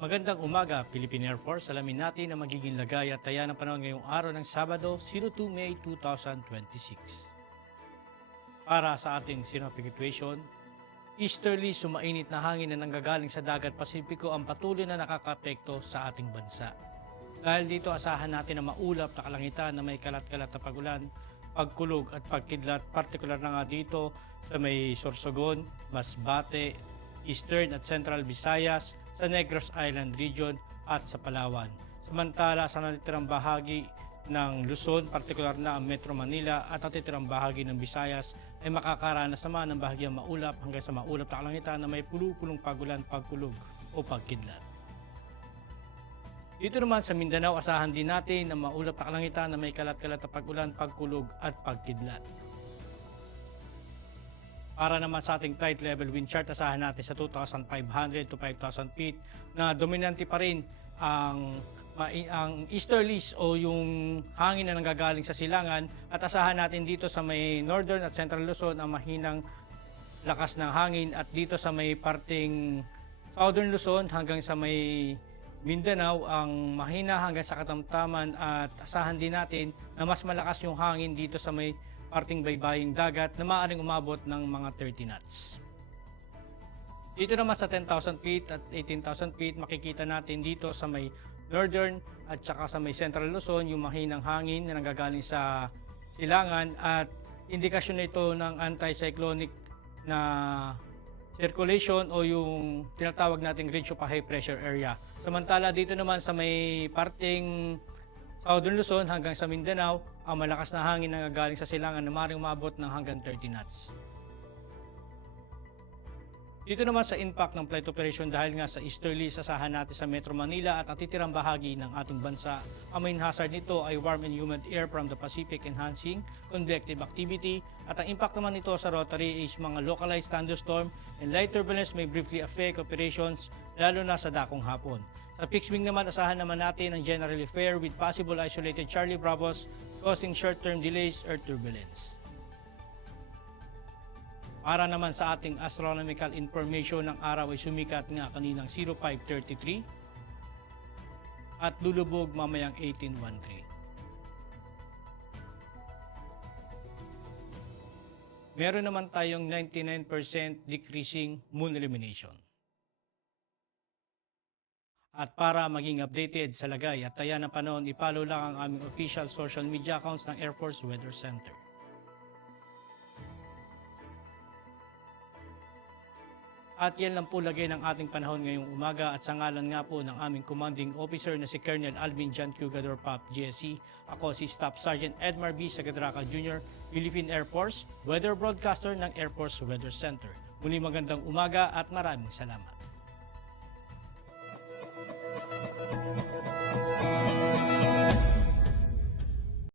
Magandang umaga, Philippine Air Force. Alamin natin ang magiging lagay at taya ng panahon ngayong araw ng Sabado, 02 May 2026. Para sa ating synoptic situation, easterly sumainit na hangin na nanggagaling sa dagat Pasipiko ang patuloy na nakakapekto sa ating bansa. Dahil dito asahan natin ang maulap na kalangitan na may kalat-kalat na pagulan, pagkulog at pagkidlat, partikular na nga dito sa may Sorsogon, Masbate, Eastern at Central Visayas, sa Negros Island Region at sa Palawan. Samantala sa natitirang bahagi ng Luzon, partikular na ang Metro Manila at natitirang bahagi ng Visayas ay makakaranas naman ng bahagyang maulap hanggang sa maulap na kalangitan na may pulupulong pagulan, pagkulog o pagkidlat. Dito naman sa Mindanao, asahan din natin ang maulap na kalangitan na may kalat-kalat na pagulan, pagkulog at pagkidlat. Para naman sa ating tight level wind chart, asahan natin sa 2,500 to 5,000 feet na dominante pa rin ang easterlies o yung hangin na nanggagaling sa silangan, at asahan natin dito sa may northern at central Luzon ang mahinang lakas ng hangin, at dito sa may parting southern Luzon hanggang sa may Mindanao ang mahina hanggang sa katamtaman, at asahan din natin na mas malakas yung hangin dito sa may parting baybaying dagat na maaaring umabot ng mga 30 knots. Dito naman sa 10,000 feet at 18,000 feet, makikita natin dito sa may northern at saka sa may central Luzon yung mahinang hangin na nanggagaling sa silangan, at indikasyon na ito ng anticyclonic na circulation o yung tinatawag nating ridge of a high pressure area. Samantala dito naman sa may parting Southern Luzon hanggang sa Mindanao, ang malakas na hangin na galing sa silangan na maaaring umabot ng hanggang 30 knots. Dito naman sa impact ng flight operation, dahil nga sa easterly, sasahan natin sa Metro Manila at natitirang bahagi ng ating bansa. Ang main hazard nito ay warm and humid air from the Pacific enhancing convective activity, at ang impact naman nito sa rotary is mga localized thunderstorm and light turbulence may briefly affect operations lalo na sa dakong hapon. Sa fixed wing naman, asahan naman natin ang generally fair with possible isolated Charlie Bravos causing short-term delays or turbulence. Para naman sa ating astronomical information, ng araw ay sumikat nga kaninang 0533 at lulubog mamayang 1813. Meron naman tayong 99% decreasing moon illumination. At para maging updated sa lagay at taya ng panahon, i-follow lang ang aming official social media accounts ng Air Force Weather Center. At yan lang po lagay ng ating panahon ngayong umaga, at sa ngalan nga po ng aming commanding officer na si Colonel Alvin John Q. Gador Pap GSC, ako si Staff Sergeant Edmar B. Sagadraca Jr., Philippine Air Force, Weather Broadcaster ng Air Force Weather Center. Muli magandang umaga at maraming salamat.